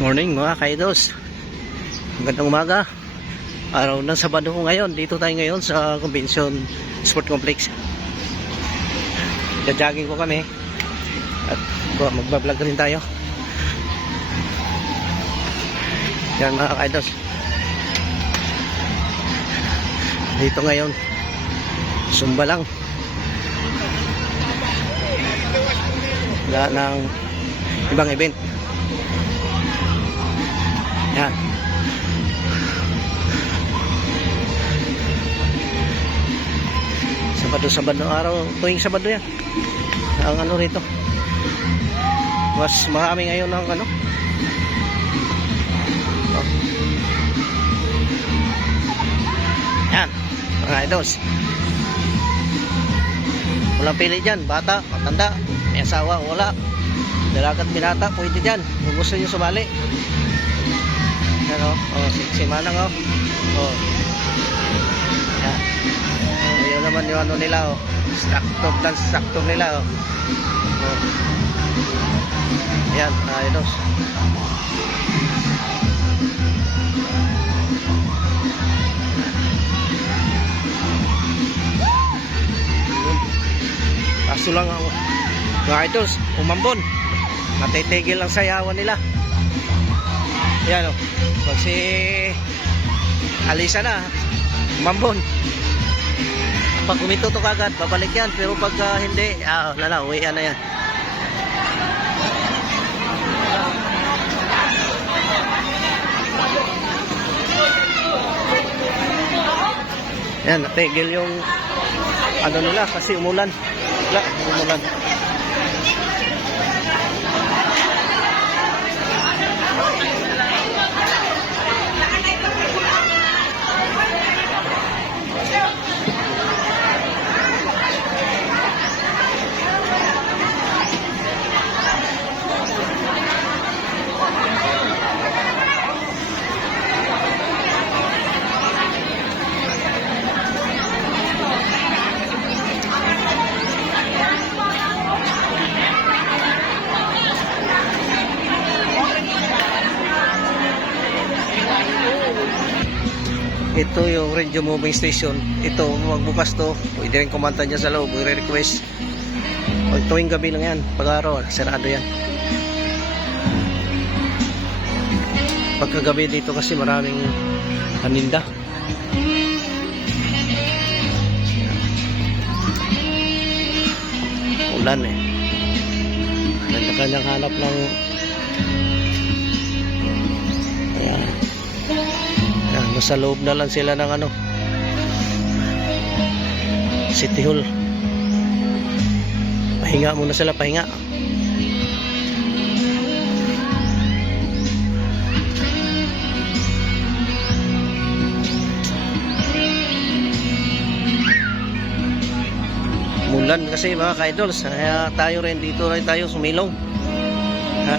Morning mga kaidos. Magandang umaga. Araw ng Sabado ko ngayon. Dito tayo ngayon sa Convention Sport Complex. Jogging ko kami. At magbablog rin tayo. Yan mga kaidos. Dito ngayon. Zumba lang. Wala ng ibang event. Yan. Sabado araw, tuwing Sabado yan. Ang ano rito. Mas marami ngayon ng ano. Oh. Yan, mga idols. Walang pili dyan, bata, matanda, may asawa, wala. Dalagat binata, pwede dyan. Kung gusto nyo sumali. Ano? Oh, si Manang oh. Oh. Yan. Ayun naman yung ano nila oh. Structure nila oh. Oh. Yan, ayos. Kaso lang ako. Mga idols, umambon. Natitigil ang sayawan nila. Yan o. Pag si Alisa na, mambon. Pag kumitutok agad, babalik yan. Pero pag hindi, wala, uwian na yan. Yan, natigil yung ano nila kasi umulan. Wala, umulan. Ito yung radio moving station. Ito, magbukas to. Pwede rin kumanta dyan sa loob. I-request. Pag tuwing gabi lang yan. Pag-araw, sarado yan. Pagkagabi dito kasi maraming paninda. Ulan eh. Kanya-kanyang hanap ng ayan. Yan, nasa loob na lang sila ng ano City Hall. Pahinga muna sila, pahinga. Mulan kasi mga ka-idols, kaya tayo rin dito rin tayo sumilong. Ha?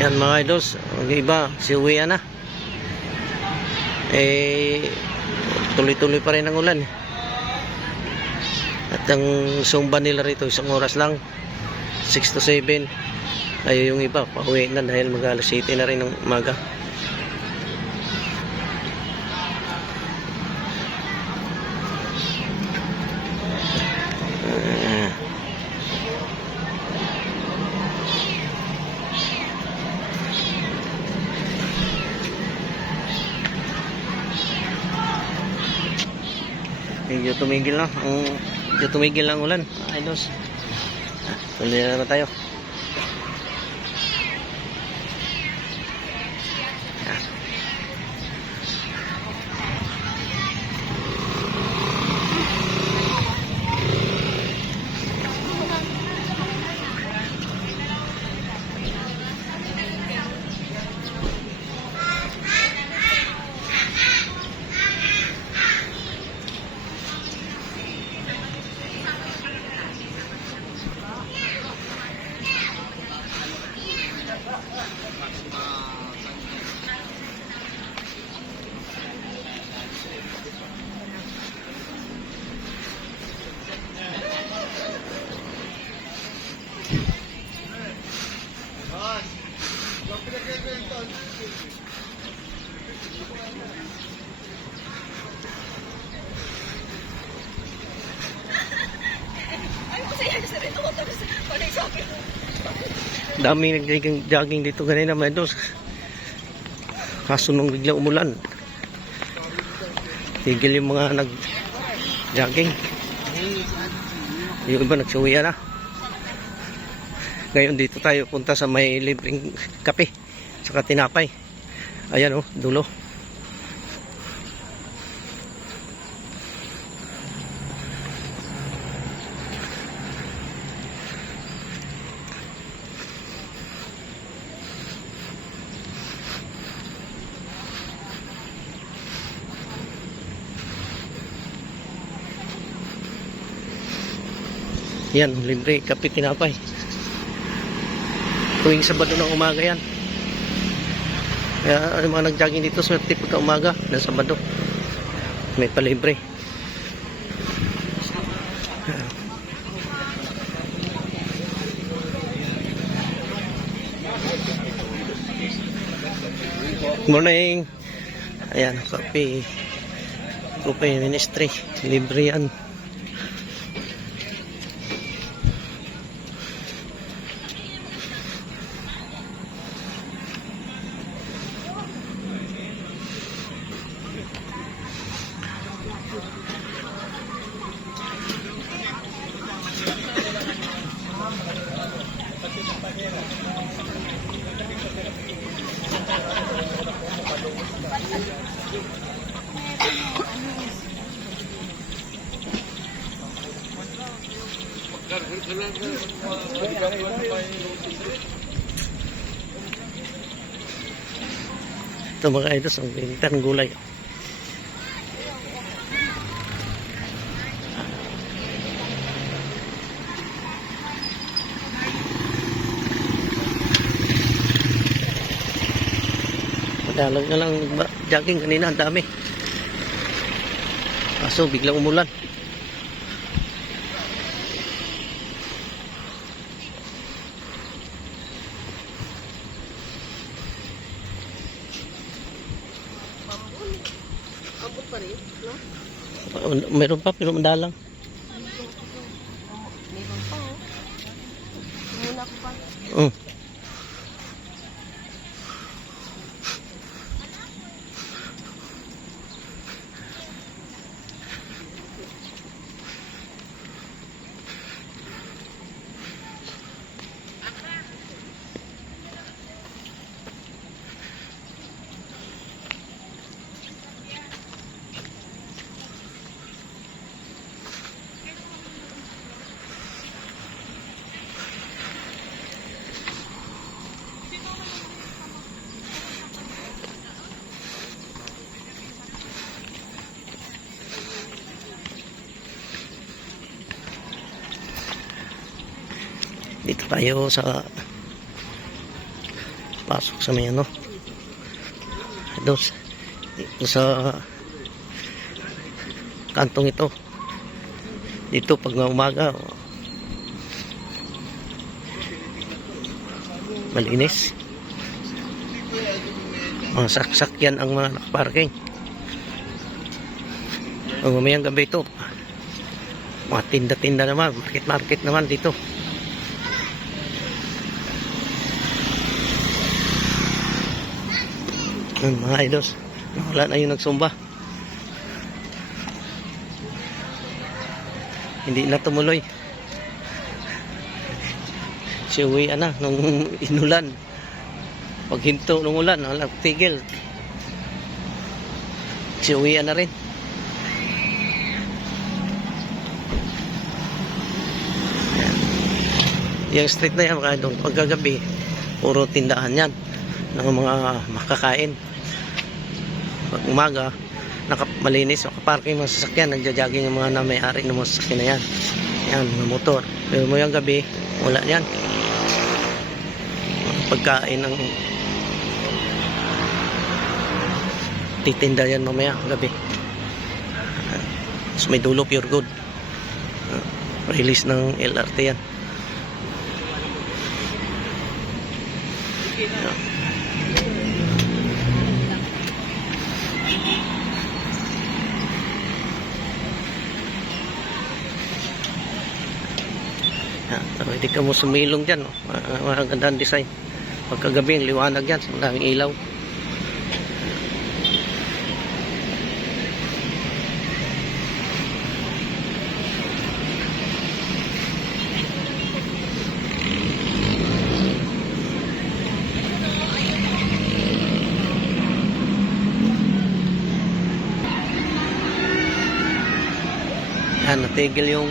Yan mga idols, ang iba, si uwi na. Tuloy-tuloy pa rin ang ulan. At ang sumba nila rito, isang oras lang, 6 to 7. Ay yung iba, pauwi na dahil mag-alas 7 na rin ng umaga. Medyo tumigil lang ulan. Ayos. Tuloy na naman tayo. Dami nag-jogging dito kanina mga idol. Kaso nung bigla umulan, tigil yung mga nag-jogging. Yung iba nagsawian na. Ngayon dito tayo punta sa may libreng kape saka tinapay. Ayan oh, dulo. Yan, libre kape tinapay. Tuwing Sabado ng umaga yan. Kaya ang mga nag-jogging dito swerte pagka umaga ng Sabado. May palibre. Good morning. Ayan, kape. Kape Ministry. Libre yan. Ito mga idols, ang binta ng gulay. Madalang na lang jogging kanina, ang dami. Kaso biglang umulan. Abot pa rin, no? Meron pa pero madalang. Meron pa, oh. Muna ko pa. Dito tayo sa pasok sa may ano dito sa kantong ito. Dito pag umaga malinis, mga saksakyan ang mga nakaparking. Ang mamayang gabi ito mga tinda-tinda naman, market naman dito. Mga idols, wala na yung nagsumba. Hindi na tumuloy. Siuwi na nung inulan. Pag hinto nung ulan, wala tigil. Siuwi na rin. Yung street na yan, mga idol, pagkagabi, puro tindahan yan ng mga makakain. Pag umaga, malinis, makaparking mga sasakyan, nagja-jogging yung mga may-ari ng mga sasakyan na yan. Yan, mga motor. Pero mo yung gabi, wala yan. Pagkain ng titinda yan mamaya, gabi. So, may dulo, pure good. Release ng LRT yan. Yan. Pwede ka mo sumilong dyan. Oh. Magandang design. Pagkagabi, ang liwanag yan. Ang daming ilaw. Yan, natigil yung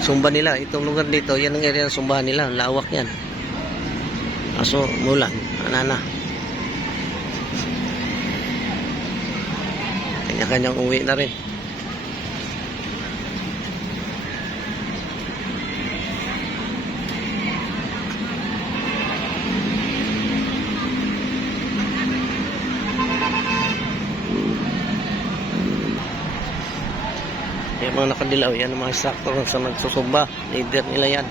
sumba nila. Itong lugar dito, yan ang area ng sumbahan nila. Lawak yan. Kaso, mulan. Anana. Kanya-kanyang uwi na rin. Yung mga nakadilaw, yan ang mga instructor sa nagsusumba. Leader nila yan.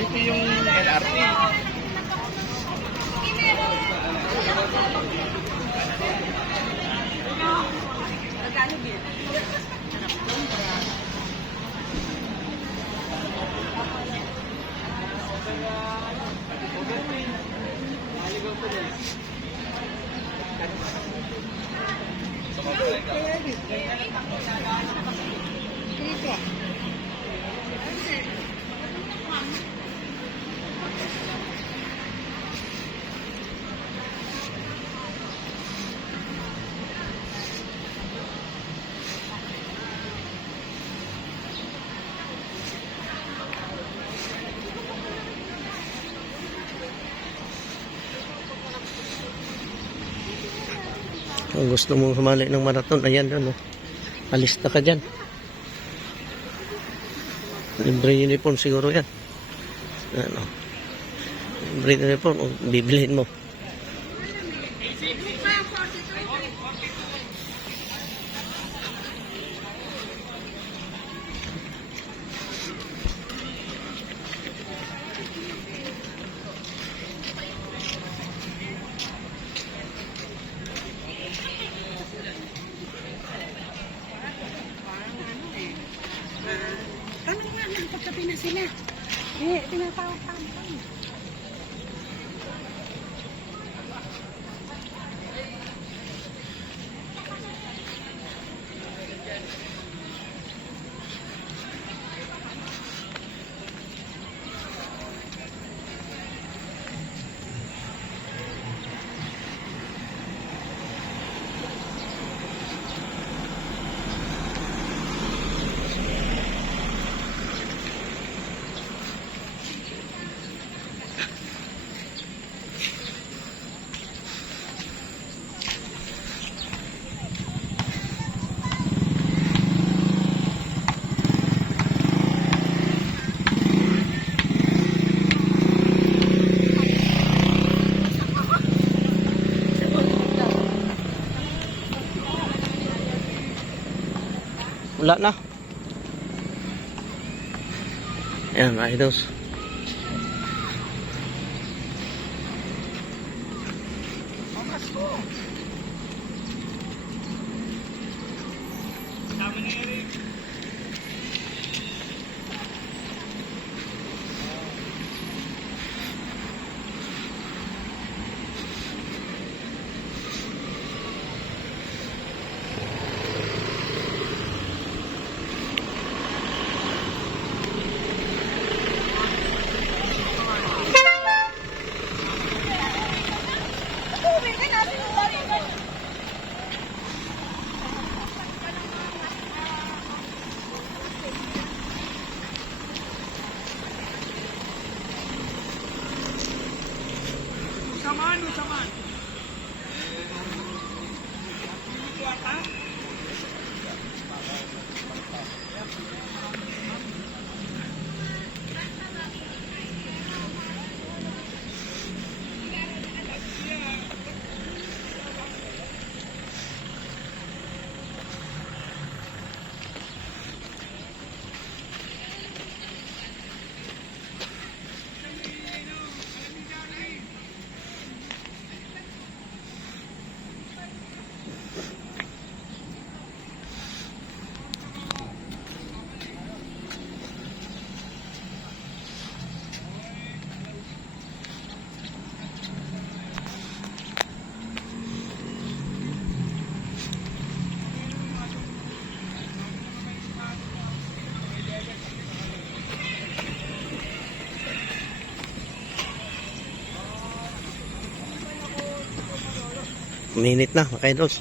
Ito yung LRT. Kung gusto mong sumali ng marathon, ayan doon. Alista ka dyan. Libre uniform siguro yan. Ano? Libre uniform, bibilihin mo. Kami nga, nagpagkapi na sila. Eh, tinatawag kami. Wala na. Ayan, mga idols. Minute na, mga idols.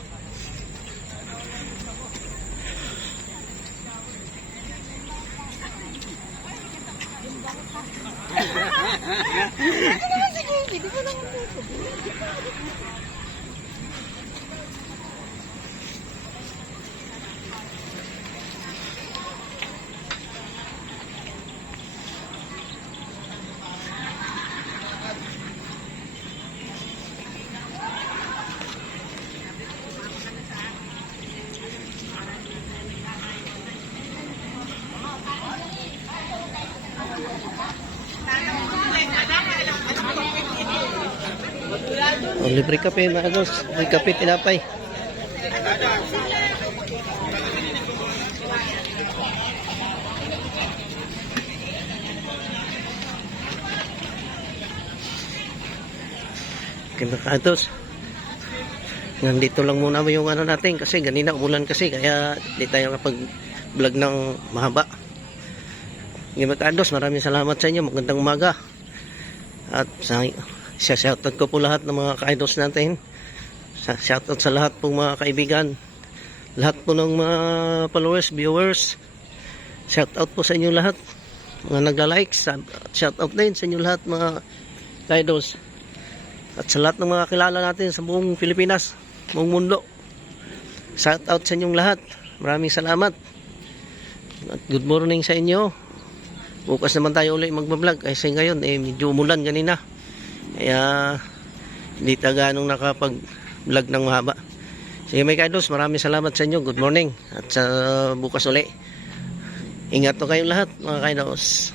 Oh, libre kape mga idols. Libre kape, tinapay. Kinakatos. Nandito lang muna yung ano natin kasi ganina umulan kasi kaya di tayo kapag-vlog ng mahaba. Kinakatos, maraming salamat sa inyo. Magandang umaga. At shoutout ko po lahat ng mga ka-idols natin. Shoutout sa lahat pong mga kaibigan. Lahat po ng mga followers, viewers. Shoutout po sa inyo lahat. Mga nagla-like. Shoutout din sa inyo lahat mga ka-idols. At sa lahat ng mga kilala natin sa buong Pilipinas, buong mundo. Shoutout sa inyong lahat. Maraming salamat. At good morning sa inyo. Bukas naman tayo ulit magbablog kasi ngayon medyo umulan kanina. Kaya hindi tayo ganong nakapag-vlog ng mahaba. Sige mga ka-idols, maraming salamat sa inyo. Good morning. At sa bukas ulit. Ingat to kayong lahat mga ka-idols.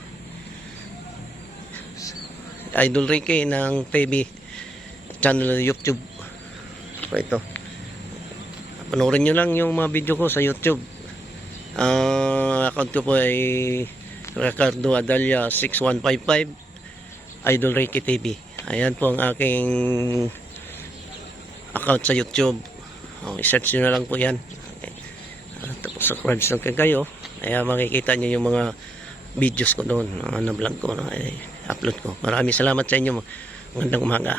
Idol Ricky ng TV channel YouTube. So ito. Panoorin nyo lang yung mga video ko sa YouTube. Account ko po ay Ricardo Adalia 6155 Idol Ricky TV. Ayan po ang aking account sa YouTube. I-search nyo na lang po yan. Okay. Tapos subscribe lang kayo. Kaya makikita nyo yung mga videos ko doon. Na vlog ko. Na, upload ko. Maraming salamat sa inyo. Magandang umaga.